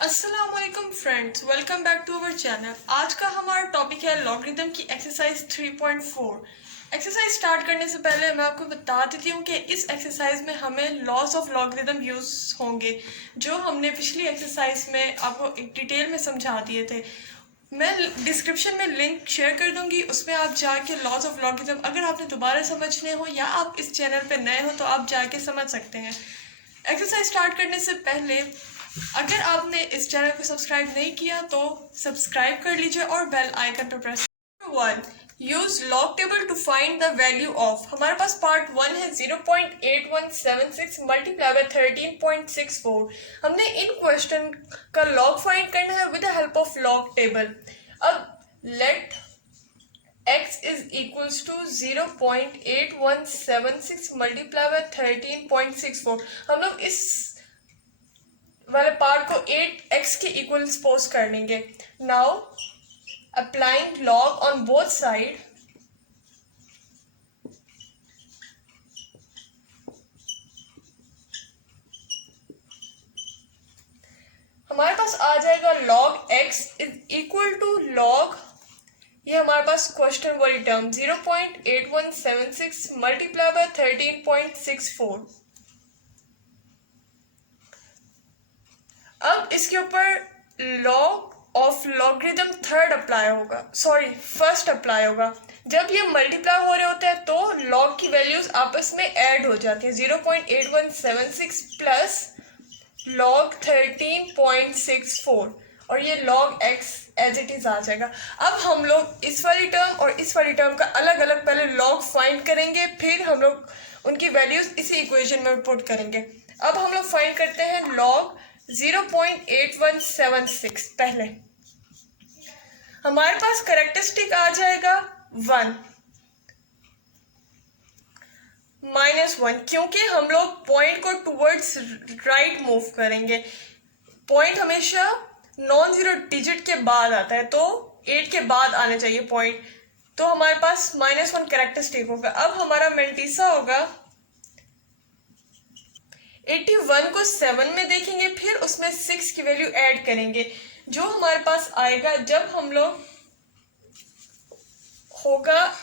अस्सलाम वालेकुम friends, welcome back to our channel. आज का हमारा टॉपिक है लॉगरिदम की एक्सरसाइज 3.4। एक्सरसाइज स्टार्ट करने से पहले मैं आपको बता देती हूँ कि इस एक्सरसाइज में हमें लॉस ऑफ लॉगरिदम यूज होंगे, जो हमने पिछली एक्सरसाइज में आपको डिटेल में समझा दिए थे। मैं डिस्क्रिप्शन में लिंक शेयर कर दूंगी, उसमें आप जाके लॉस ऑफ लॉगरिदम अगर आपने दोबारा समझने हो या आप इस चैनल पे नए हो तो आप जाके समझ सकते हैं। एक्सरसाइज स्टार्ट करने से पहले अगर आपने इस चैनल को सब्सक्राइब नहीं किया तो सब्सक्राइब कर लीजिए और बेल आइकन पर press. 1 use log table to find the value of. हमारे पास पार्ट 1 है 0.8176 मल्टीप्लाई बाय 13.64। हमने इन क्वेश्चन का लॉग फाइंड करना है with the help of log table. अब let x is equals to 0.8176 multiply by 13.64। हम लोग इस वाले पार्ट को 8x के इक्वल सपोज कर लेंगे। Now applying log on both side, हमारे पास आ जाएगा log x is equal to log, ये हमारे पास क्वेश्चन वाली टर्म 0.8176 मल्टीप्लाई बाय 13.64। अब इसके ऊपर log of logarithm third apply होगा, फर्स्ट अप्लाई होगा। जब ये मल्टीप्लाई हो रहे होते हैं तो लॉग की वैल्यूज आपस में ऐड हो जाती हैं। 0.8176 प्लस लॉग 13.64 और ये log x as it is आ जाएगा। अब हम लोग इस वाली टर्म और इस वाली टर्म का अलग अलग पहले लॉग फाइंड करेंगे, फिर हम लोग उनकी वैल्यूज इसी इक्वेशन में पुट करेंगे। अब हम लोग फाइंड करते हैं लॉग 0.8176। पहले हमारे पास कैरेक्टरिस्टिक आ जाएगा 1 -1, क्योंकि हम लोग पॉइंट को टुवर्ड्स राइट मूव करेंगे। पॉइंट हमेशा नॉन जीरो डिजिट के बाद आता है, तो 8 के बाद आने चाहिए पॉइंट, तो हमारे पास -1 कैरेक्टरिस्टिक होगा। अब हमारा मेंटिसा होगा 81 को 7 में देखेंगे, फिर उसमें 6 की वैल्यू ऐड करेंगे, जो हमारे पास आएगा जब हम लोग होगा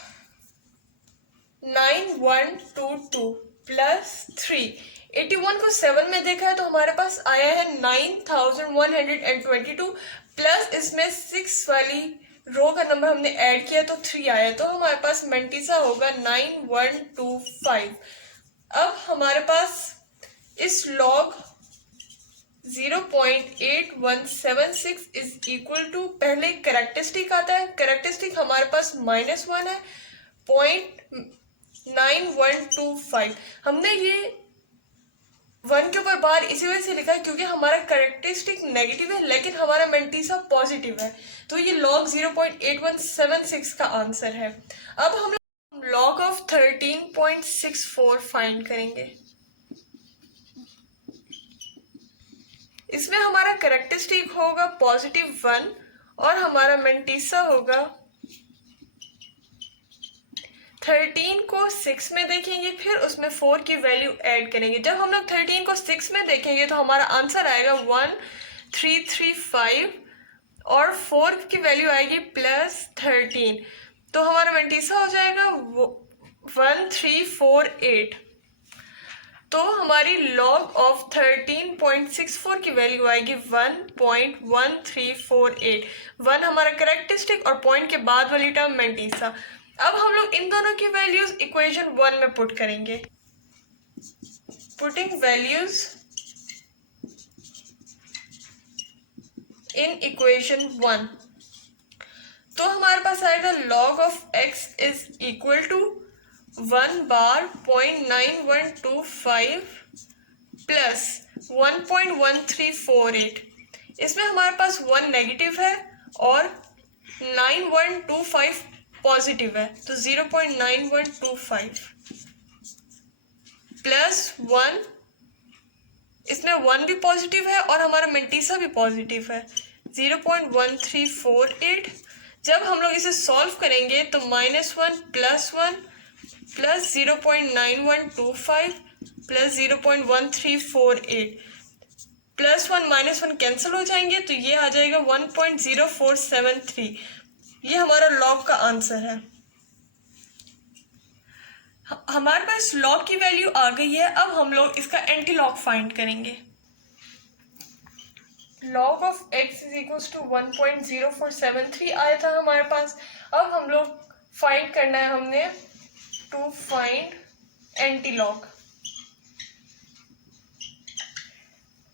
9122 प्लस 3। 81 को 7 में देखा है तो हमारे पास आया है 9122 प्लस इसमें 6 वाली रो का नंबर हमने ऐड किया तो 3 आया, तो हमारे पास मेंटिसा होगा 9125। अब हमारे पास इस लॉग 0.8176 इज इक्वल टू, पहले कैरेक्टरिस्टिक आता है, कैरेक्टरिस्टिक हमारे पास -1 है, 0.9125। हमने ये 1 के ऊपर बार इसी वजह से लिखा है क्योंकि हमारा कैरेक्टरिस्टिक नेगेटिव है लेकिन हमारा मेंटिसा पॉजिटिव है, तो ये लॉग 0.8176 का आंसर है। अब हम लॉग ऑफ 13.64 फाइंड करेंगे। इसमें हमारा कैरेक्टरिस्टिक होगा +1 और हमारा मेंटिसा होगा 13 को 6 में देखेंगे, फिर उसमें 4 की वैल्यू ऐड करेंगे। जब हम लोग 13 को 6 में देखेंगे तो हमारा आंसर आएगा 1335 और 4 की वैल्यू आएगी +13, तो हमारा मेंटिसा हो जाएगा 1348। तो हमारी लॉग ऑफ 13.64 की वैल्यू आएगी 1.1348। 1 हमारा कैरेक्टरिस्टिक और पॉइंट के बाद वाली टर्म मेंटिसा। अब हम लोग इन दोनों की वैल्यूज इक्वेशन 1 में पुट करेंगे। पुटिंग वैल्यूज इन इक्वेशन 1, तो हमारे पास आएगा log of x is equal to 1 bar 0.9125 plus 1.1348। इसमें हमारे पास 1 नेगेटिव है और 9125 पॉजिटिव है, तो 0.9125 प्लस 1, इसमें 1 भी पॉजिटिव है और हमारा मेंटिसा भी पॉजिटिव है, 0.1348। जब हम लोग इसे सॉल्व करेंगे तो -1 प्लस 1 प्लस 0.9125 प्लस 0.1348 +1 -1 कैंसिल हो जाएंगे, तो ये आ जाएगा 1.0473। ये हमारा लॉग का आंसर है। हमारे पास लॉग की वैल्यू आ गई है। अब हम लोग इसका एंटी लॉग फाइंड करेंगे। Log of x is equals to 1.0473 आया था हमारे पास। अब हम लोग फाइंड करना है हमने to find anti log.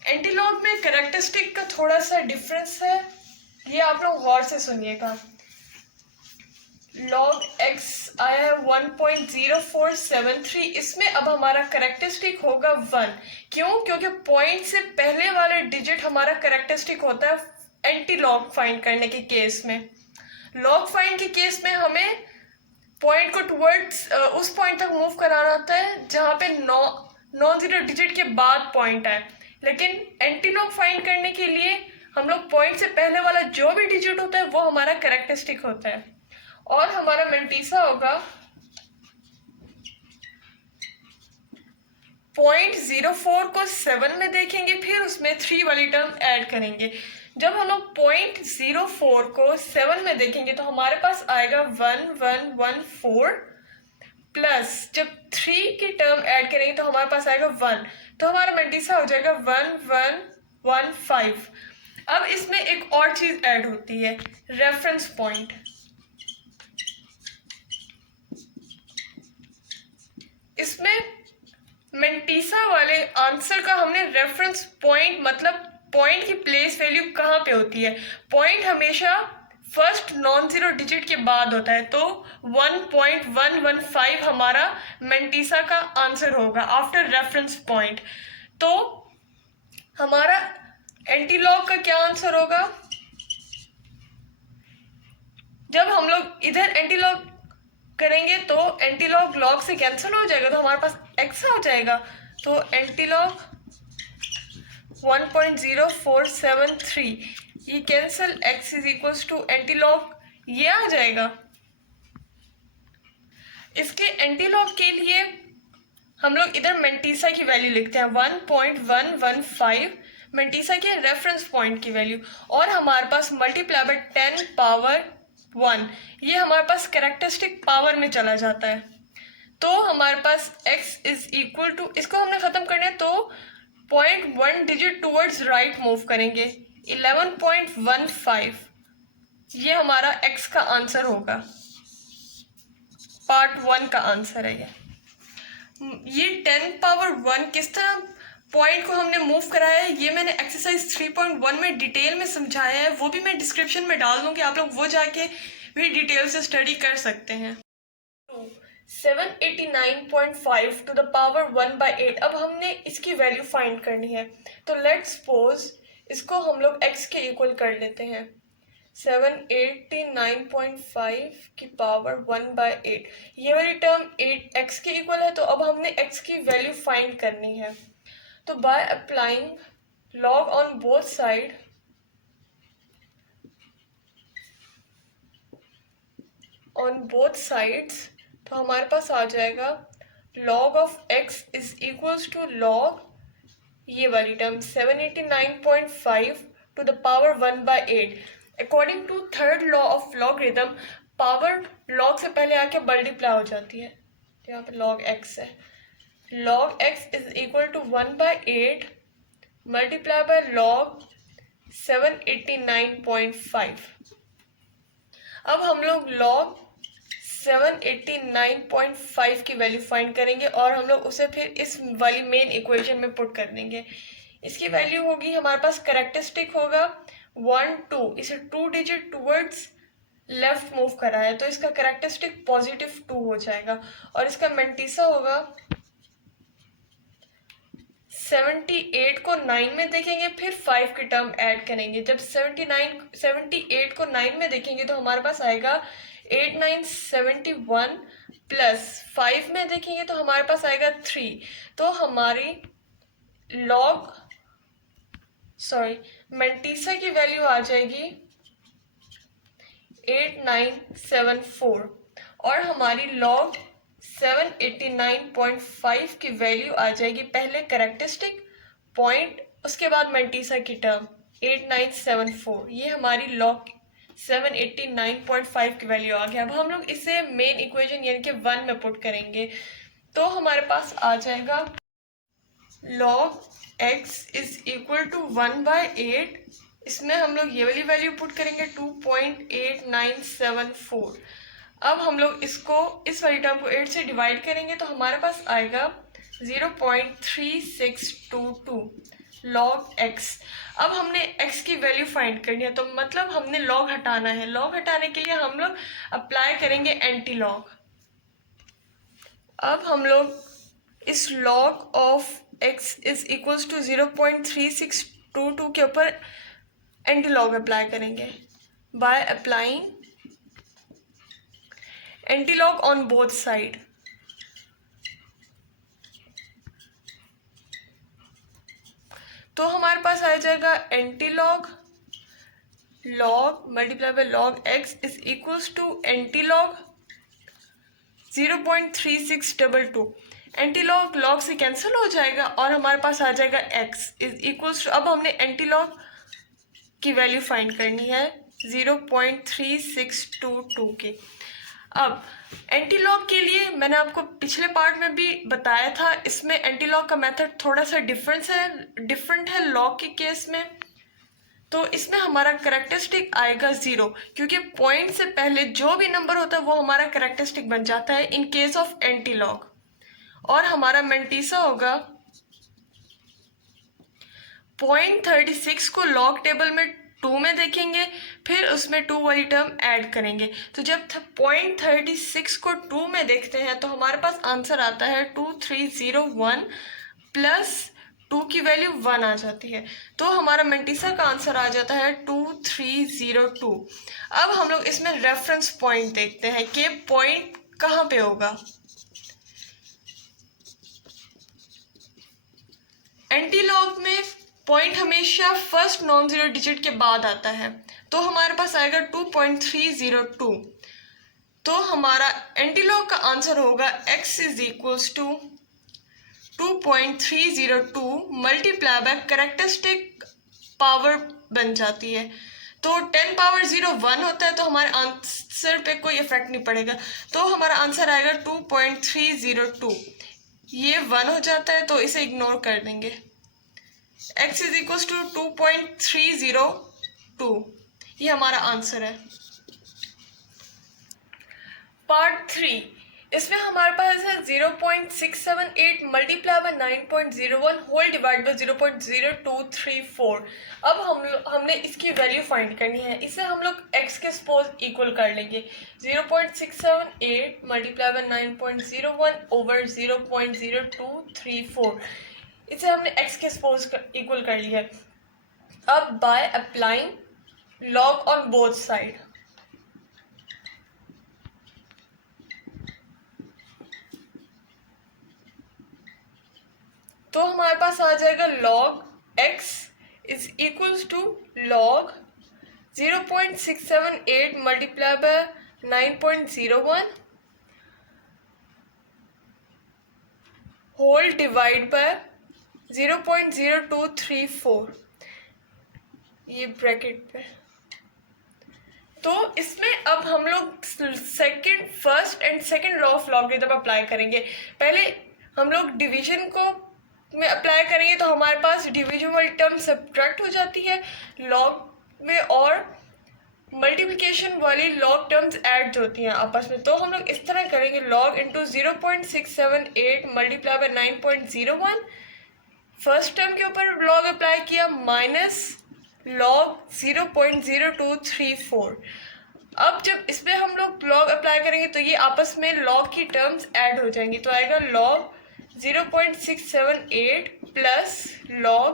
Anti log में कैरेक्टरिस्टिक का थोड़ा सा डिफरेंस है, ये आप लोग गौर से सुनिएगा। लॉग x आया है 1.0473, इसमें अब हमारा कैरेक्टरिस्टिक होगा 1। क्यों? क्योंकि पॉइंट से पहले वाले डिजिट हमारा कैरेक्टरिस्टिक होता है एंटी लॉग फाइंड करने के केस में। लॉग फाइंड के केस में हमें पॉइंट को टुवर्ड्स उस पॉइंट तक मूव कराना होता है जहाँ पे नॉन जीरो डिजिट के बाद पॉइंट है। लेकिन एंटी लॉग फाइंड करने के लिए हम लोग पॉइंट से पहले वाला जो भी डिजिट होता है वो हमारा कैरेक्टरिस्टिक होता है। और हमारा मेंटीसा होगा 0.04 को 7 में देखेंगे, फिर उसमें 3 वाली टर्म ऐड करेंगे। जब हम लोग 0.04 को 7 में देखेंगे तो हमारे पास आएगा 1114 प्लस जब 3 की टर्म ऐड करेंगे तो हमारे पास आएगा 1, तो हमारा मेंटीसा हो जाएगा 1115। अब इसमें एक और चीज ऐड होती है, रेफरेंस पॉइंट। इसमें मेंटीसा वाले आंसर का हमने रेफरेंस पॉइंट मतलब पॉइंट की प्लेस वैल्यू कहाँ पे होती है। पॉइंट हमेशा फर्स्ट नॉन जीरो डिजिट के बाद होता है, तो 1.115 हमारा मेंटीसा का आंसर होगा आफ्टर रेफरेंस पॉइंट। तो हमारा एंटीलॉग का क्या आंसर होगा? जब हम लोग इधर एंटीलॉग करेंगे तो एंटीलॉग लॉग से कैंसिल हो जाएगा, तो हमारे पास x हो जाएगा। तो एंटीलॉग 1.0473 ये cancel, x is equals to antilog ये आ जाएगा। इसके एंटीलॉग के लिए हम लोग इधर मेंटीसा की वैल्यू लिखते हैं 1.115 मेंटीसा के रेफरेंस पॉइंट की वैल्यू, और हमारे पास मल्टीप्लाई बाय 10 पावर 1 ये हमारे पास कैरेक्टरिस्टिक पावर में चला जाता है। तो हमारे पास x इज इक्वल टू, इसको हमने खत्म करना है तो 0.1 डिजिट टूवर्ड्स राइट मूव करेंगे, 11.15 ये हमारा x का आंसर होगा। पार्ट 1 का आंसर है ये 10 पावर 1 किस तरह पॉइंट को हमने मूव कराया है ये मैंने एक्सरसाइज 3.1 में डिटेल में समझाया है, वो भी मैं डिस्क्रिप्शन में डाल दूंगी, आप लोग वो जाके भी डिटेल से स्टडी कर सकते हैं। 789.5 टू द पावर 1/8। अब हमने इसकी वैल्यू फाइंड करनी है, तो लेट्स सपोज इसको हम लोग x के इक्वल कर लेते हैं। 789.5 की पावर 1/8 ये वाली टर्म 8x के इक्वल है, तो अब हमने x की वैल्यू फाइंड करनी है। तो by applying log on both side, तो हमारे पास आ जाएगा log of x is equals to log ये वाली term 789.5 to the power 1/8। According to third law of logarithm power log से पहले आके मल्टीप्लाई हो जाती है, तो यहाँ पे log x है। log x is equal to 1/8 multiply by log 789.5। अब हम लोग log 789.5 की वैल्यू फाइंड करेंगे और हम लोग उसे फिर इस वाली मेन इक्वेशन में पुट कर देंगे। इसकी वैल्यू होगी हमारे पास कैरेक्टरिस्टिक होगा 1 2, इसे 2 डिजिट टूवर्ड्स लेफ्ट मूव करा है तो इसका कैरेक्टरिस्टिक पॉजिटिव 2 हो जाएगा, और इसका मेंटीसा होगा 78 को 9 में देखेंगे फिर 5 की टर्म ऐड करेंगे। जब 78 को 9 में देखेंगे तो हमारे पास आएगा 8971 प्लस 5 में देखेंगे तो हमारे पास आएगा 3, तो हमारी मेंटीसा की वैल्यू आ जाएगी 8974 और हमारी log 789.5 की वैल्यू आ जाएगी पहले कैरेक्टरिस्टिक पॉइंट उसके बाद मंटीसा की टर्म 8974, ये हमारी लॉग 789.5 की वैल्यू आ गया। अब हम लोग इसे मेन इक्वेशन यानी कि 1 में पुट करेंगे तो हमारे पास आ जाएगा log x is equal to 1/8। इसमें हम लोग ये वाली वैल्यू पुट करेंगे 2.8974। अब हम लोग इसको इस वाली टर्म को 8 से डिवाइड करेंगे तो हमारे पास आएगा 0.3622 log x। अब हमने x की वैल्यू फाइंड करनी है तो मतलब हमने log हटाना है। log हटाने के लिए हम लोग अप्लाई करेंगे एंटी लॉग। अब हम लोग इस log of x is equals to 0.3622 के ऊपर एंटी लॉग अप्लाई करेंगे by applying anti log on both side. तो हमारे पास आ जाएगा anti log multiply by log x is equals to anti log 0.3622। Anti log log से कैंसिल हो जाएगा और हमारे पास आ जाएगा x इज इक्वल्स टू, अब हमने एंटी लॉग की वैल्यू फाइंड करनी है 0.3622 के। अब एंटी लॉग के लिए मैंने आपको पिछले पार्ट में भी बताया था, इसमें एंटी लॉग का मेथड थोड़ा सा डिफरेंट है लॉग के केस में। तो इसमें हमारा करेक्टरिस्टिक आएगा 0, क्योंकि पॉइंट से पहले जो भी नंबर होता है वो हमारा करेक्टरिस्टिक बन जाता है in case of anti log. और हमारा मंटीसा होगा 0.36 को लॉग टेबल में 2 में देखेंगे, फिर उसमें 2 वाली टर्म ऐड करेंगे। तो जब 0.36 को 2 में देखते हैं तो हमारे पास आंसर आता है 2301 प्लस 2 की वैल्यू 1 आ जाती है। तो हमारा मंटीसा का आंसर आ जाता है 2302। अब हम लोग इसमें रेफरेंस पॉइंट देखते हैं कि पॉइंट कहाँ पे होगा। एंटी लॉग में पॉइंट हमेशा फर्स्ट नॉन जीरो डिजिट के बाद आता है, तो हमारे पास आएगा 2.302। तो हमारा एंटी लॉग का आंसर होगा x is equals to 2.302 multiply by characteristic power बन जाती है। तो 10 पावर 0 1 होता है, तो हमारे आंसर पे कोई इफेक्ट नहीं पड़ेगा। तो हमारा आंसर आएगा 2.302। ये 1 हो जाता है तो इसे इग्नोर कर देंगे। x इज इक्वल टू 2.302, ये हमारा आंसर है। पार्ट 3, इसमें हमारे पास है 0.678 multiply by 9.01 whole divide by 0.0234। अब हमने इसकी वैल्यू फाइंड करनी है। इसे हम लोग x के सपोज इक्वल कर लेंगे। 0.678 मल्टीप्लाई बाय 9.01 ओवर 0.0234, इसे हमने x के सपोज इक्वल कर लिया है। अब by applying log on both side, तो हमारे पास आ जाएगा log x is equals to log 0.678 multiply by 9.01 whole divide by 0.0234, ये ब्रैकेट पे। तो इसमें अब हम लोग first and second law of logarithm apply करेंगे। पहले हम लोग डिवीजन को में अप्लाई करेंगे तो हमारे पास डिवीजन वाली टर्म सब्ट्रैक्ट हो जाती है लॉग में, और मल्टीप्लिकेशन वाली लॉग टर्म्स ऐड होती हैं आपस में। तो हम लोग इस तरह करेंगे log into 0.678 multiply by 9.01, first term के ऊपर log अप्लाई किया, माइनस log 0.0234। अब जब इसमें हम लोग log अप्लाई करेंगे तो ये आपस में log की टर्म्स ऐड हो जाएंगी, तो आएगा log 0.678 प्लस log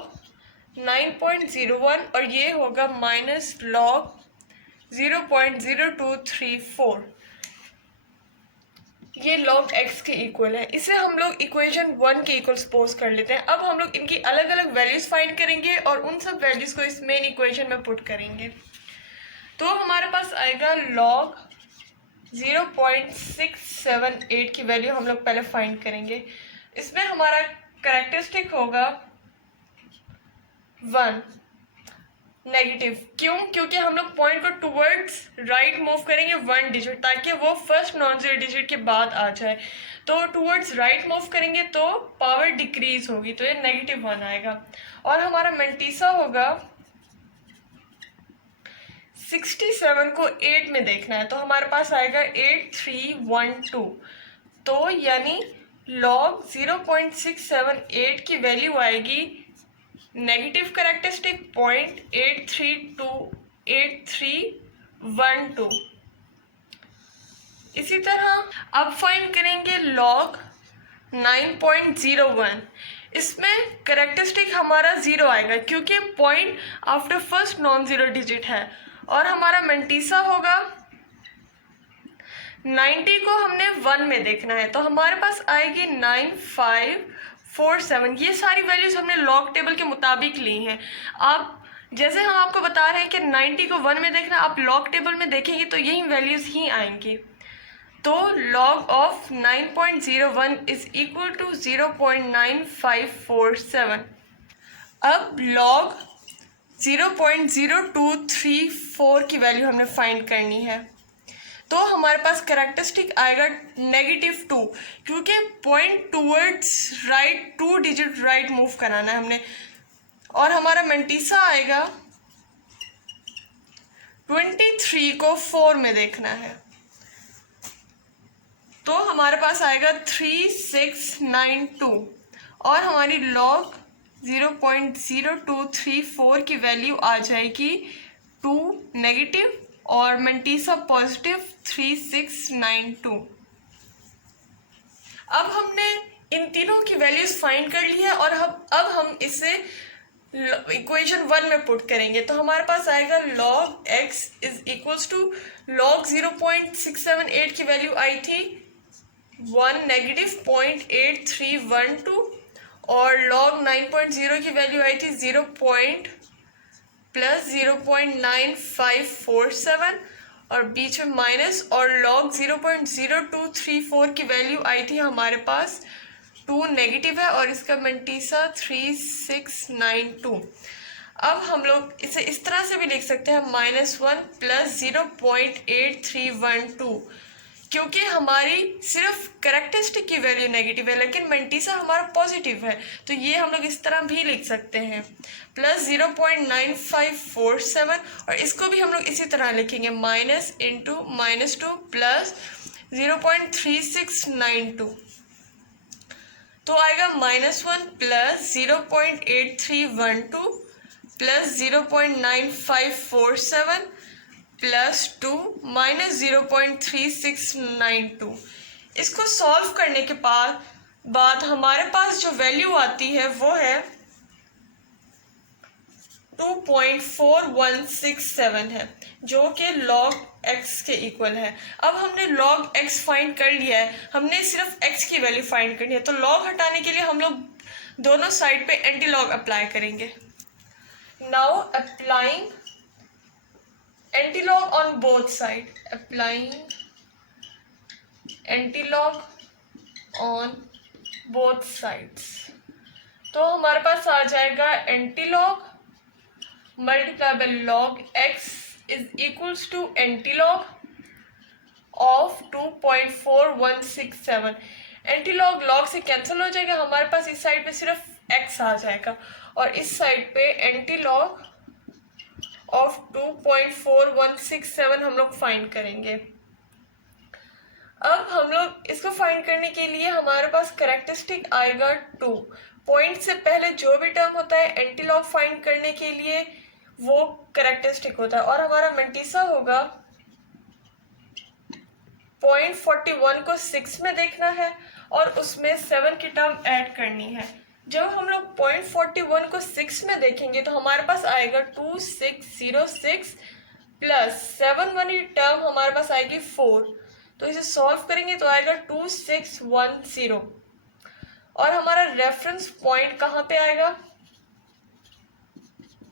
9.01 और ये होगा माइनस log 0.0234। ये log x के इक्वल है। इसे हम लोग इक्वेशन 1 के इक्वल सपोज कर लेते हैं। अब हम लोग इनकी अलग अलग वैल्यूज फाइंड करेंगे और उन सब वैल्यूज को इस मेन इक्वेशन में पुट करेंगे। तो हमारे पास आएगा log 0.678 की वैल्यू हम लोग पहले फाइंड करेंगे। इसमें हमारा करेक्टरिस्टिक होगा 1 नेगेटिव। क्यों? क्योंकि हम लोग पॉइंट को टुवर्ड्स राइट मूव करेंगे 1 डिजिट, ताकि वो फर्स्ट नॉन जीरो डिजिट के बाद आ जाए। तो टुवर्ड्स राइट मूव करेंगे तो पावर डिक्रीज होगी, तो ये -1 आएगा। और हमारा मेंटीसा होगा 67 को 8 में देखना है, तो हमारे पास आएगा 8312। तो यानी log 0.678 की वैल्यू आएगी नेगेटिव कैरेक्टरिस्टिक 0.8312। इसी तरह अब फाइंड करेंगे log 9.01। इसमें कैरेक्टरिस्टिक हमारा 0 आएगा क्योंकि point after first non zero digit है। और हमारा मेंटीसा होगा 90 को हमने 1 में देखना है, तो हमारे पास आएगी 9547। ये सारी वैल्यूज हमने लॉग टेबल के मुताबिक ली हैं। आप जैसे हम आपको बता रहे हैं कि 90 को 1 में देखना, आप लॉग टेबल में देखेंगे तो यही वैल्यूज ही आएंगी। तो log of 9.01 is equal to 0.9547। अब log 0.0234 की वैल्यू हमने फाइंड करनी है, तो हमारे पास कैरेक्टरिस्टिक आएगा -2, क्योंकि point towards right 2 digit right move कराना है हमने। और हमारा मेंटीसा आएगा 23 को 4 में देखना है, तो हमारे पास आएगा 3692। और हमारी log 0.0234 की वैल्यू आ जाएगी 2 नेगेटिव और मेंटीसा पॉजिटिव 3692। अब हमने इन तीनों की वैल्यूज फाइंड कर ली है और अब हम इसे इक्वेशन 1 में पुट करेंगे, तो हमारे पास आएगा log x is equals to log 0.678 की वैल्यू आई थी 1 नेगेटिव 0.8312 और log 9.0 की वैल्यू आई थी 0.9547 और बीच में माइनस, और log 0.0234 की वैल्यू आई थी हमारे पास 2 नेगेटिव है और इसका मेंटीसा 3692। अब हम लोग इसे इस तरह से भी लिख सकते हैं -1 प्लस 0.8312, क्योंकि हमारी सिर्फ कैरेक्टरिस्टिक की वैल्यू नेगेटिव है लेकिन मेंटीसा हमारा पॉजिटिव है, तो ये हम लोग इस तरह भी लिख सकते हैं प्लस 0.9547। और इसको भी हम लोग इसी तरह लिखेंगे माइनस इंटू -2 प्लस 0.3692, तो आएगा -1 प्लस 0.8312 प्लस 0.9547 प्लस 2 माइनस 0.3692। इसको सॉल्व करने के बाद हमारे पास जो वैल्यू आती है वो है 2.4167 है, जो कि log x के इक्वल है। अब हमने log x फाइंड कर लिया है, हमने सिर्फ x की वैल्यू फाइंड करनी है, तो log हटाने के लिए हम लोग दोनों साइड पे एंटी लॉग अप्लाई करेंगे। Now applying antilog on both side, applying antilog on both sides, तो हमारे पास आ जाएगा antilog multiply by log x is equals to antilog of 2.4167। Antilog log से कैंसिल हो जाएगा, हमारे पास इस साइड पे सिर्फ x आ जाएगा और इस साइड पे एंटीलॉग ऑफ 2.4167 हम लोग फाइंड करेंगे। अब हम लोग इसको फाइंड करने के लिए हमारे पास कैरेक्टरिस्टिक आएगा 2। पॉइंट से पहले जो भी टर्म होता है एंटीलॉग फाइंड करने के लिए वो कैरेक्टरिस्टिक होता है, और हमारा मेंटीसा होगा 0.41 को 6 में देखना है और उसमें 7 की टर्म ऐड करनी है। जब हम लोग 0.41 को 6 में देखेंगे तो हमारे पास आएगा 2606 प्लस 7 वाली टर्म हमारे पास आएगी 4, तो इसे सॉल्व करेंगे तो आएगा 2610। और हमारा रेफरेंस पॉइंट कहाँ पे आएगा?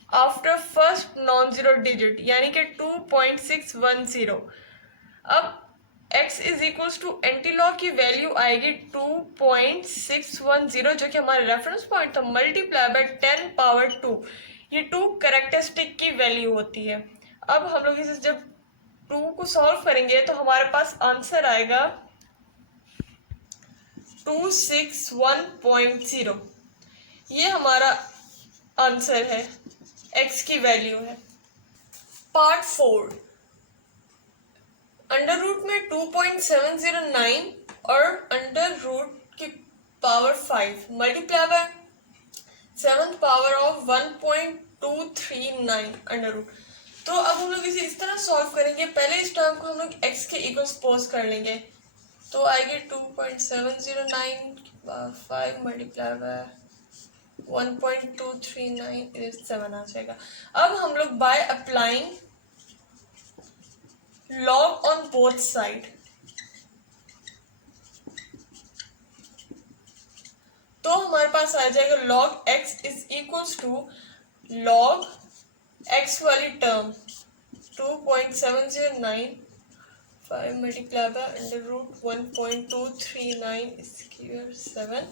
After first non zero digit, यानी कि 2.610। अब x is equals to antilog की वैल्यू आएगी 2.610, जो कि हमारा रेफरेंस पॉइंट था, मल्टीप्लाई बाय 10 पावर 2, ये 2 कैरेक्टरिस्टिक की वैल्यू होती है। अब हम लोग इसे जब 2 को सॉल्व करेंगे तो हमारे पास आंसर आएगा 261.0। ये हमारा आंसर है, x की वैल्यू है। पार्ट 4, अंडर रूट में 2.709 और अंडर रूट की power 5 multiply by 7th power of 1.239 under root. तो अब हम लोग इसे इस तरह सॉल्व करेंगे, पहले इस टर्म को हम लोग x के इक्वल सपोज कर लेंगे, तो आएगी 2.709 5 मल्टीप्लाई बाय 1.239 7 आ जाएगा। अब हम लोग by applying log on both side, तो हमारे पास आ जाएगा log x is equals to log x वाली term 2.709 5 multiply by under root 1.239 square 7।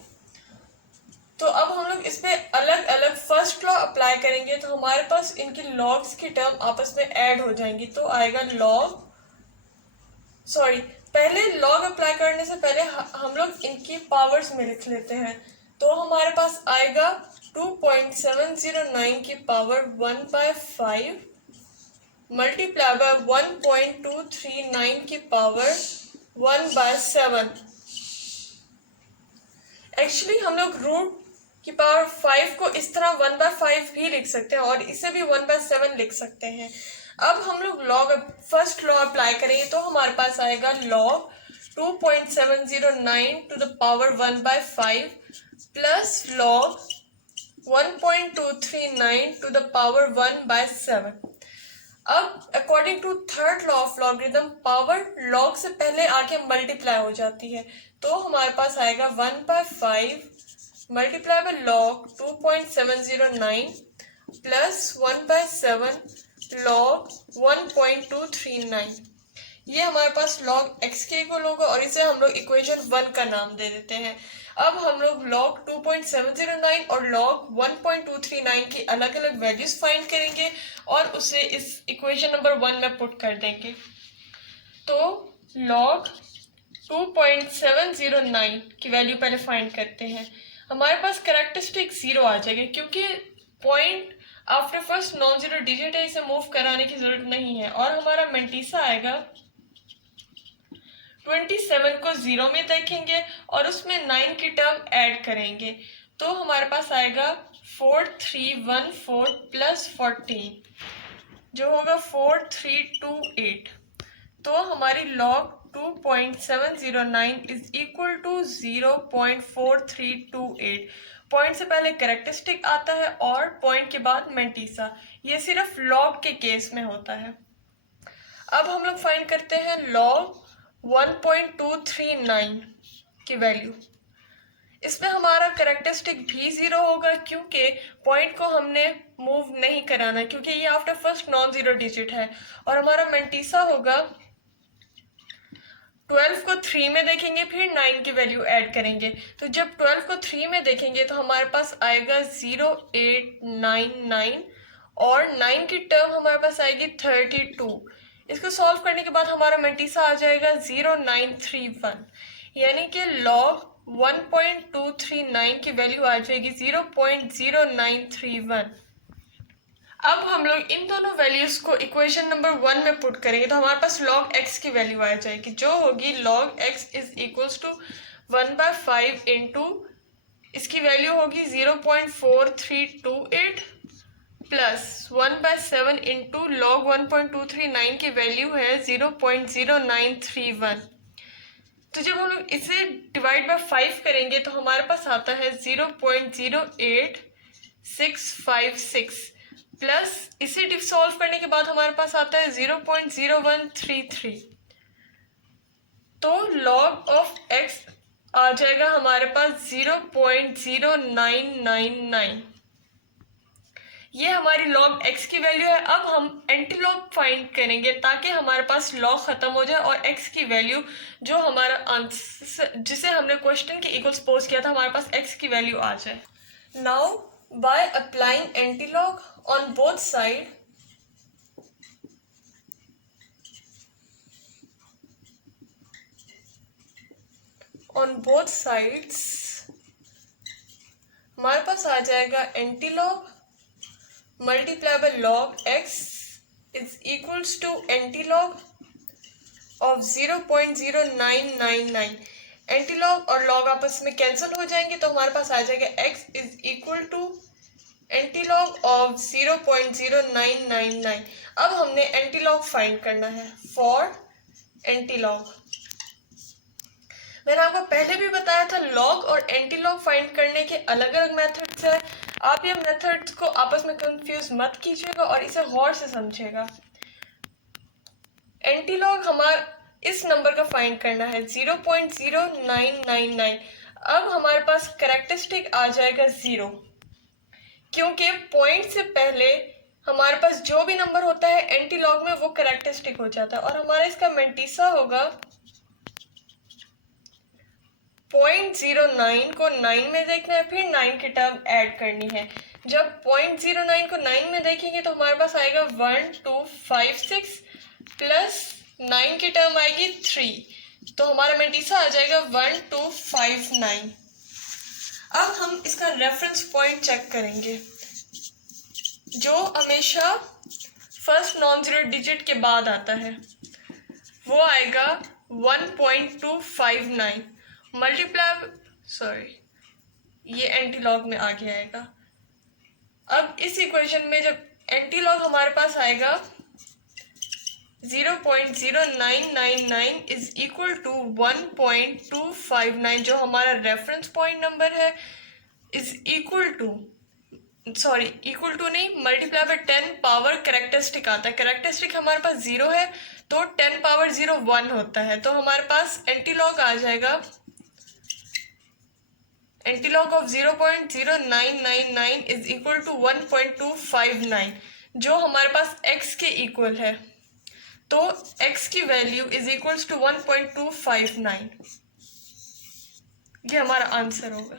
तो अब हम लोग इस पे अलग अलग फर्स्ट लॉ अप्लाई करेंगे, तो हमारे पास इनकी लॉग्स की टर्म आपस में ऐड हो जाएंगी, तो आएगा पहले लॉग अप्लाई करने से पहले हम लोग इनकी पावर्स में लिख लेते हैं। तो हमारे पास आएगा 2.709 की पावर 1/5 मल्टीप्लाई बाय 1.239 की पावर 1/7। एक्चुअली हम लोग रूट की पावर 5 को इस तरह 1/5 भी लिख सकते हैं और इसे भी 1/7 लिख सकते हैं। अब हम लोग फर्स्ट लॉ अप्लाई करेंगे, तो हमारे पास आएगा log 2.709 to the power 1/5 plus log 1.239 to the power 1/7। अब according to third law of logarithm, power log से पहले आके मल्टीप्लाई हो जाती है, तो हमारे पास आएगा 1/5 multiply by log 2.709 plus 1/7 log 1.239। ये हमारे पास log x के इक्वल होगा और इसे हम लोग इक्वेशन 1 का नाम दे देते हैं। अब हम लोग log 2.709 और log 1.239 की अलग अलग वैल्यूज फाइंड करेंगे और उसे इस इक्वेशन नंबर 1 में पुट कर देंगे। तो log 2.709 की वैल्यू पहले फाइंड करते हैं। हमारे पास कैरेक्टरिस्टिक 0 आ जाएगी, क्योंकि point after first non zero digit है, इसे मूव कराने की जरूरत नहीं है। और हमारा मेंटीसा आएगा 27 को 0 में देखेंगे और उसमें 9 की टर्म ऐड करेंगे, तो हमारे पास आएगा 4314 प्लस 14 जो होगा 4328। तो हमारी log 2.709 is equal to 0.4328। Point से पहले कैरेक्टरिस्टिक आता है और पॉइंट के बाद मेंटीसा। ये सिर्फ log के केस में होता है। अब हम लोग फाइंड करते हैं log 1.239 की वैल्यू। इसमें हमारा कैरेक्टरिस्टिक भी 0 होगा, क्योंकि पॉइंट को हमने मूव नहीं कराना, क्योंकि ये after first non zero digit है। और हमारा मेंटीसा होगा 12 को 3 में देखेंगे, फिर 9 की वैल्यू ऐड करेंगे। तो जब 12 को 3 में देखेंगे तो हमारे पास आएगा 0899 और 9 की टर्म हमारे पास आएगी 32। इसको सॉल्व करने के बाद हमारा मेंटीसा आ जाएगा 0931, यानी कि log 1.239 की वैल्यू आ जाएगी 0.0931। अब हम लोग इन दोनों वैल्यूज को इक्वेशन नंबर 1 में पुट करेंगे, तो हमारे पास log x की वैल्यू आ जाएगी, जो होगी log x is equals to 1/5 into इसकी वैल्यू होगी 0.4328 प्लस 1/7 इंटू log 1.239 की वैल्यू है 0.0931। तो जब हम लोग इसे डिवाइड बाय 5 करेंगे तो हमारे पास आता है 0.08656 प्लस इसे सॉल्व करने के बाद हमारे पास आता है 0.0133। तो log ऑफ x आ जाएगा हमारे पास 0.0999। ये हमारी log x की वैल्यू है। अब हम एंटी लॉग फाइंड करेंगे ताकि हमारे पास log खत्म हो जाए और x की वैल्यू जो हमारा आंसर जिसे हमने क्वेश्चन के इक्वल सपोज किया था, हमारे पास x की वैल्यू आ जाए। Now by applying anti log on both side हमारे पास आ जाएगा antilog multiply by log X is equals to antilog of 0.0999। Antilog और लॉग आपस में कैंसिल हो जाएंगे तो हमारे पास आ जाएगा x is equal to antilog of 0.0999। अब हमने एंटीलॉग फाइंड करना है फॉर एंटीलॉग। मैंने आपको पहले भी बताया था लॉग और एंटीलॉग फाइंड करने के अलग अलग मेथड्स हैं। आप ये मेथड्स को आपस में कंफ्यूज मत कीजिएगा और इसे गौर से समझिएगा। एंटीलॉग हमारा इस नंबर का फाइंड करना है 0.0999। अब हमारे पास कैरेक्टरिस्टिक आ जाएगा 0, क्योंकि पॉइंट से पहले हमारे पास जो भी नंबर होता है एंटीलॉग में वो कैरेक्टरिस्टिक हो जाता है और हमारा इसका मेंटीसा होगा 0.09 को 9 में देखना है, फिर 9 की टर्म ऐड करनी है। जब 0.09 को 9 में देखेंगे तो हमारे पास आएगा 1256 प्लस 9 की टर्म आएगी 3, तो हमारा मेंटीसा आ जाएगा 1259। अब हम इसका रेफरेंस पॉइंट चेक करेंगे जो हमेशा फर्स्ट नॉन जीरो डिजिट के बाद आता है, वो आएगा 1.259 मल्टीप्लाई ये एंटीलॉग में आगे आएगा। अब इस इक्वेशन में जब एंटीलॉग हमारे पास आएगा 0.0999 इज इक्वल टू 1.259 जो हमारा रेफरेंस पॉइंट नंबर है इज इक्वल टू नहीं मल्टीप्लाई बाय 10 पावर कैरेक्टरिस्टिक आता है। कैरेक्टरिस्टिक हमारे पास 0 है तो 10 पावर 0 1 होता है, तो हमारे पास एंटीलॉग आ जाएगा antilog of 0.0999 is equal to 1.259 जो हमारे पास x के इक्वल है, तो x की वैल्यू इज इक्वल्स टू 1.259। ये हमारा आंसर होगा।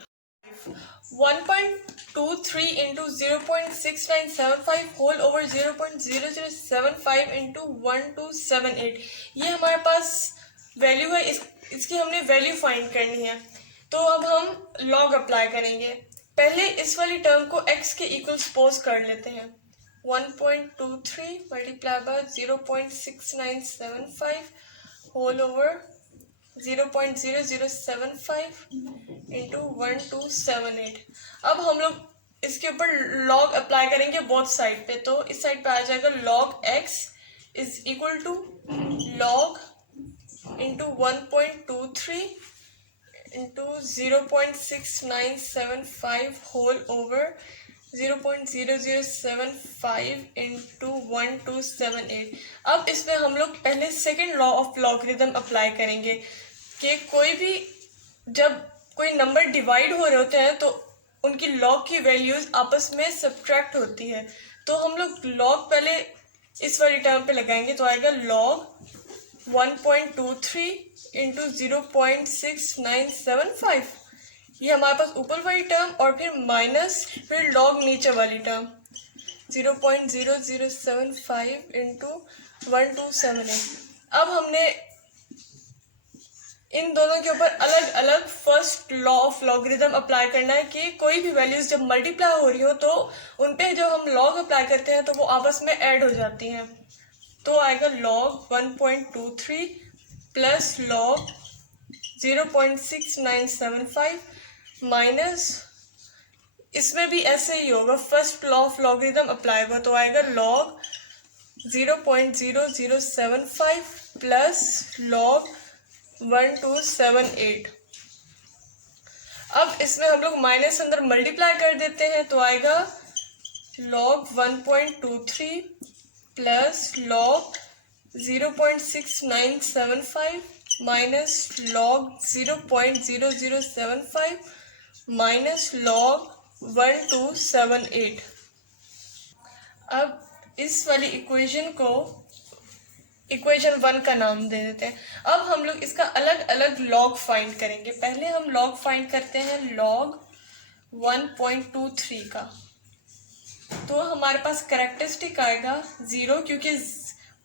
1.23 इंटू 0.6975 होल ओवर 0.0075 इंटू 1278 ये हमारे पास वैल्यू है। इसकी हमने वैल्यू फाइंड करनी है, तो अब हम लॉग अप्लाई करेंगे। पहले इस वाली टर्म को x के इक्वल सपोज कर लेते हैं। 1.23 multiply by 0.6975 whole over 0.0075 into 1278। अब हम लोग इसके ऊपर लॉग अप्लाई करेंगे बोथ साइड पे, तो इस साइड पे आ जाएगा log x is equal to log into 1.23 into 0.6975 whole over 0.0075 into 1278। अब इसमें हम लोग पहले second law of logarithm apply करेंगे कि जब कोई नंबर डिवाइड हो रहे होते हैं तो उनकी लॉग की वैल्यूज आपस में सब्ट्रैक्ट होती है। तो हम लोग लॉग पहले इस वाली टर्म पे लगाएंगे, तो आएगा log 1.23 इंटू 0.6975 ये हमारे पास ऊपर वाली टर्म और फिर माइनस फिर लॉग नीचे वाली टर्म 0.0075 इंटू 1278। अब हमने इन दोनों के ऊपर अलग अलग first law of logarithm apply करना है कि कोई भी वैल्यूज जब मल्टीप्लाई हो रही हो तो उन पे जब हम लॉग अप्लाई करते हैं तो वो आपस में ऐड हो जाती हैं। तो आएगा log 1.23 प्लस log 0.6975 माइनस इसमें भी ऐसे ही होगा, first law of logarithm apply होगा, तो आएगा log 0.0075 प्लस log 1278। अब इसमें हम लोग माइनस अंदर मल्टीप्लाई कर देते हैं, तो आएगा log 1.23 plus log 0.6975 minus log 0.0075 minus log 1278। अब इस वाली इक्वेशन को इक्वेशन 1 का नाम दे देते हैं। अब हम लोग इसका अलग अलग लॉग फाइंड करेंगे। पहले हम लॉग फाइंड करते हैं log 1.23 का। तो हमारे पास कैरेक्टरिस्टिक आएगा 0 क्योंकि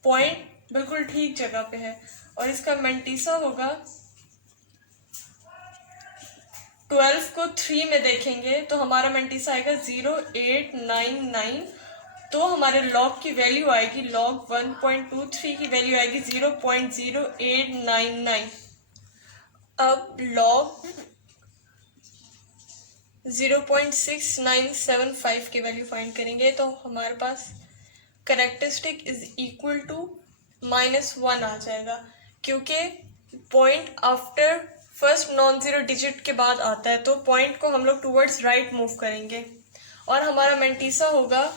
पॉइंट बिल्कुल ठीक जगह पे है, और इसका मेंटीसा होगा 12 को 3 में देखेंगे तो हमारा मेंटीसा आएगा 0899। तो हमारे लॉग की वैल्यू आएगी, लॉग 1.23 की वैल्यू आएगी 0.0899। अब लॉग 0.6975 की वैल्यू फाइंड करेंगे तो हमारे पास कैरेक्टरिस्टिक इज इक्वल टू -1 आ जाएगा, क्योंकि point after first non zero digit के बाद आता है, तो पॉइंट को हम लोग टूवर्ड्स राइट मूव करेंगे। और हमारा मेंटीसा होगा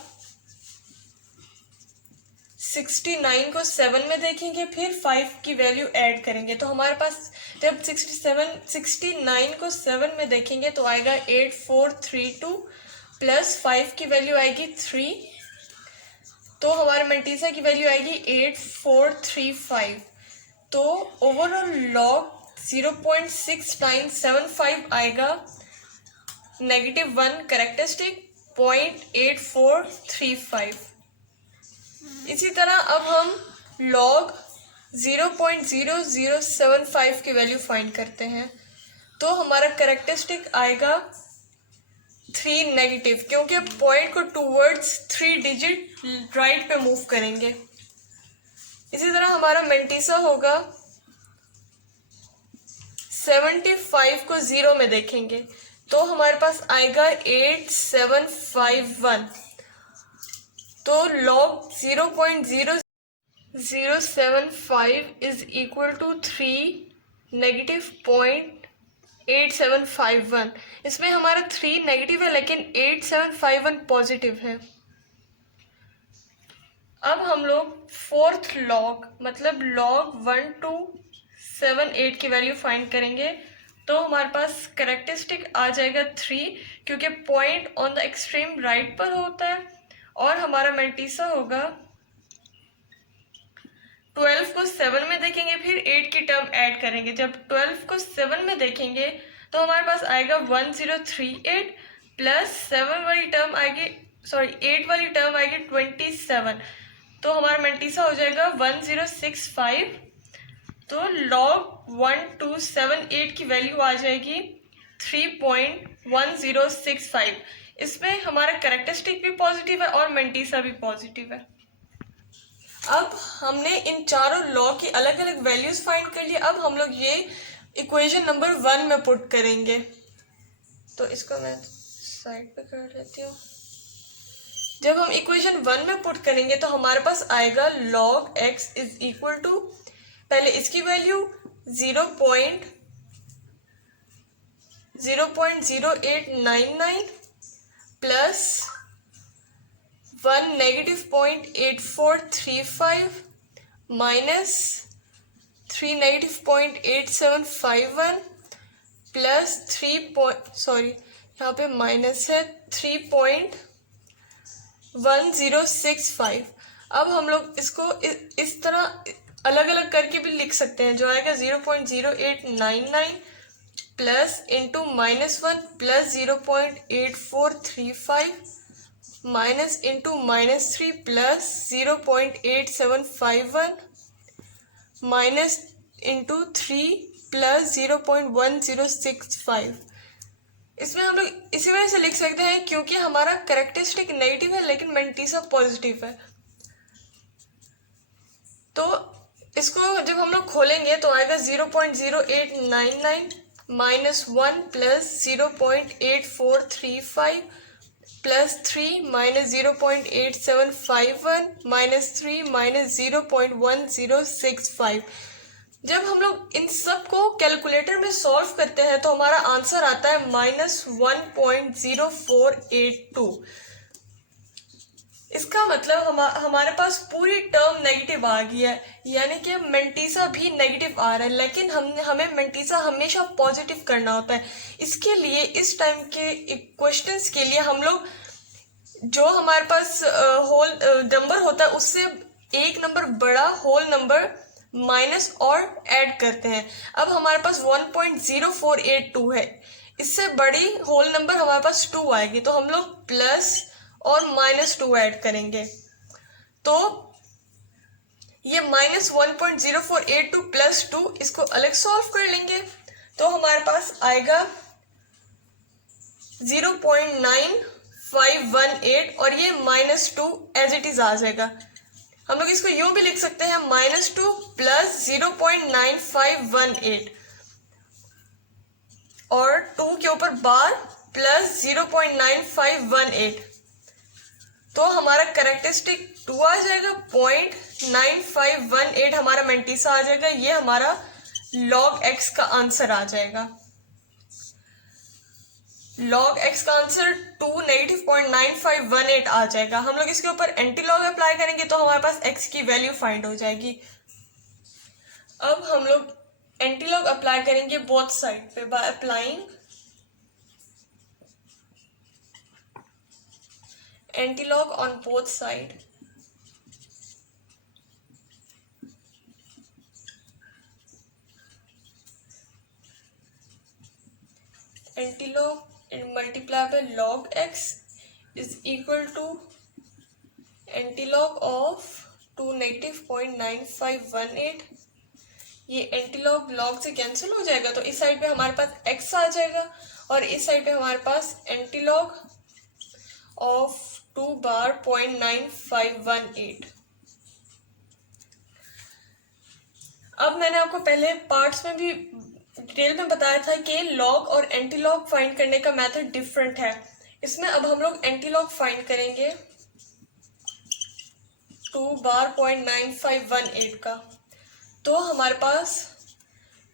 69 को 7 में देखेंगे, फिर 5 की वैल्यू ऐड करेंगे, तो हमारे पास जब 69 को 7 में देखेंगे तो आएगा 8432 प्लस 5 की वैल्यू आएगी 3, तो हमारे मेंटीसा की वैल्यू आएगी 8435। तो ओवरऑल लॉग 0.6975 आएगा, -1 कैरेक्टरिस्टिक 0.8435। इसी तरह अब हम लॉग 0.0075 की वैल्यू फाइंड करते हैं, तो हमारा कैरेक्टरिस्टिक आएगा 3 नेगेटिव, क्योंकि पॉइंट को टूवर्ड्स 3 डिजिट राइट पे मूव करेंगे। इसी तरह हमारा मेंटीसा होगा 75 को 0 में देखेंगे तो हमारे पास आएगा 8751। तो log 0.0075 is equal to 3 negative 0.8751। इसमें हमारा 3 नेगेटिव है लेकिन 8751 पॉजिटिव है। अब हम लोग फोर्थ लॉग मतलब लॉग 1278 की वैल्यू फाइंड करेंगे, तो हमारे पास कैरेक्टरिस्टिक आ जाएगा 3, क्योंकि point on the extreme right पर होता है, और हमारा मेंटीसा होगा 12 को 7 में देखेंगे, फिर 8 की टर्म ऐड करेंगे। जब 12 को 7 में देखेंगे तो हमारे पास आएगा 1038 प्लस 7 वाली टर्म आएगी, 8 वाली टर्म आएगी 27, तो हमारा मेंटीसा हो जाएगा 1065। तो लॉग 1278 की वैल्यू आ जाएगी 3.1065। इसमें हमारा कैरेक्टरिस्टिक भी पॉजिटिव है और मेंटीसा भी पॉजिटिव है। अब हमने इन चारों लॉ की अलग अलग वैल्यूज फाइंड कर लिए। अब हम लोग ये इक्वेशन नंबर 1 में पुट करेंगे, तो इसको मैं साइड पे कर लेती हूँ। जब हम इक्वेशन 1 में पुट करेंगे तो हमारे पास आएगा log x is equal to, पहले इसकी value 0.0899 plus 1 negative 0.8435 minus 3 negative 0.8751 plus 3 यहाँ पे माइनस है 3.1065। अब हम लोग इसको इस तरह अलग अलग करके भी लिख सकते हैं, जो आएगा 0.0899 plus into -1 plus 0.8435 minus into -3 plus 0.8751 minus into 3 plus 0.1065। इसमें हम लोग इसी वजह से लिख सकते हैं क्योंकि हमारा कैरेक्टरिस्टिक नेगेटिव है लेकिन मेंटीसा पॉजिटिव है। तो इसको जब हम लोग खोलेंगे तो आएगा 0.0899 minus 1 plus 0.8435 plus 3 minus 0.8751 minus 3 minus 0.1065। जब हम लोग इन सब को कैलकुलेटर में सॉल्व करते हैं तो हमारा आंसर आता है -1.0482। इसका मतलब हमारे पास पूरी टर्म नेगेटिव आ गई है, यानी कि मेंटीसा भी नेगेटिव आ रहा है, लेकिन हमें मेंटीसा हमेशा पॉजिटिव करना होता है। इसके लिए इस टाइम के क्वेश्चंस के लिए हम लोग जो हमारे पास होल नंबर होता है उससे एक नंबर बड़ा होल नंबर माइनस और ऐड करते हैं। अब हमारे पास 1.0482 है, इससे बड़ी होल नंबर हमारे पास 2 आएगी, तो हम लोग प्लस और -2 ऐड करेंगे तो ये -1.0482 + 2 इसको अलग सॉल्व कर लेंगे तो हमारे पास आएगा 0.9518 और ये -2 एज इट इज आ जाएगा। हम लोग इसको यूं भी लिख सकते हैं -2 + 0.9518 और 2 के ऊपर बार प्लस 0.9518 तो हमारा करेक्टरिस्टिक 2 आ जाएगा। 0.9518 हमारा मेंटीसा आ जाएगा। ये हमारा log x का आंसर आ जाएगा। log x का आंसर 2 -0.9518 आ जाएगा। हम लोग इसके ऊपर एंटी लॉग अप्लाई करेंगे तो हमारे पास x की वैल्यू फाइंड हो जाएगी। अब हम लोग एंटी लॉग अप्लाई करेंगे बोथ साइड पे by applying anti-log on both side. Anti-log multiplied by log x is equal to anti-log of 2 -0.9518। ये एंटी-लॉग लॉग से कैंसिल हो जाएगा तो इस साइड पे हमारे पास x आ जाएगा और इस साइड पे हमारे पास एंटी-लॉग ऑफ 2 बार 0.9518। अब मैंने आपको पहले पार्ट्स में भी डिटेल में बताया था कि लॉग और एंटी लॉग फाइंड करने का मेथड डिफरेंट है। इसमें अब हम लोग एंटी लॉग फाइंड करेंगे 2 बार 0.9518 का तो हमारे पास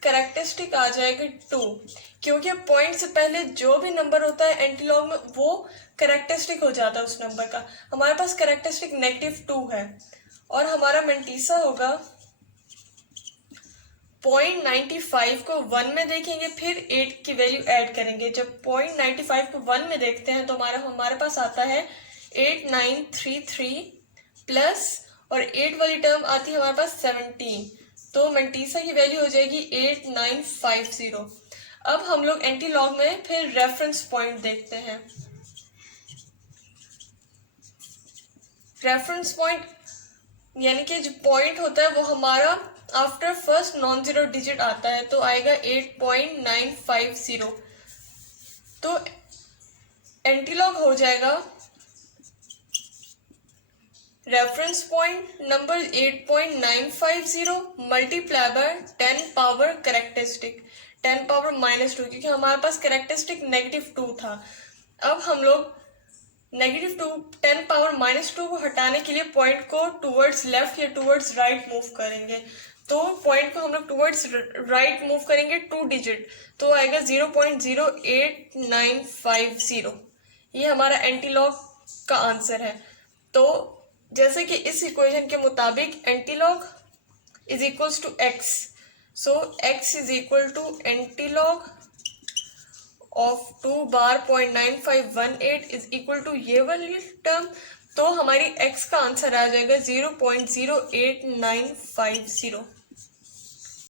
करेक्टरिस्टिक आ जाएगा 2 क्योंकि पॉइंट से पहले जो भी नंबर होता है एंटी लॉग में वो करेक्टरिस्टिक हो जाता है उस नंबर का। हमारे पास करेक्टरिस्टिक -2 है और हमारा मेंटीसा होगा 0.95 को 1 में देखेंगे फिर 8 की वैल्यू ऐड करेंगे। जब 0.95 को 1 में देखते हैं तो हमारे पास आता है 8933 प्लस और 8 वाली टर्म आती है हमारे पास 17 तो मेंटीसा की वैल्यू हो जाएगी 8950। अब हम लोग एंटी लॉग में फिर रेफरेंस पॉइंट देखते हैं। रेफरेंस पॉइंट यानी कि जो पॉइंट होता है वो हमारा after first non zero digit आता है तो आएगा 8.950 तो एंटीलॉग हो जाएगा reference point number 8.950 multiply by 10 power characteristic 10 power -2 क्योंकि हमारे पास करेक्टरिस्टिक -2 था। अब हम लोग -2 10 पावर -2 को हटाने के लिए पॉइंट को टूवर्ड्स लेफ्ट या टूवर्ड्स राइट मूव करेंगे तो पॉइंट को हम लोग टूवर्ड्स राइट मूव करेंगे 2 डिजिट तो आएगा 0.08950। ये हमारा एंटीलॉग का आंसर है। तो जैसे कि इस इक्वेशन के मुताबिक antilog is equals to x so x is equal to antilog of 2 bar 0.9518 is equal to ये वाली टर्म तो हमारी x का आंसर आ जाएगा 0.08950।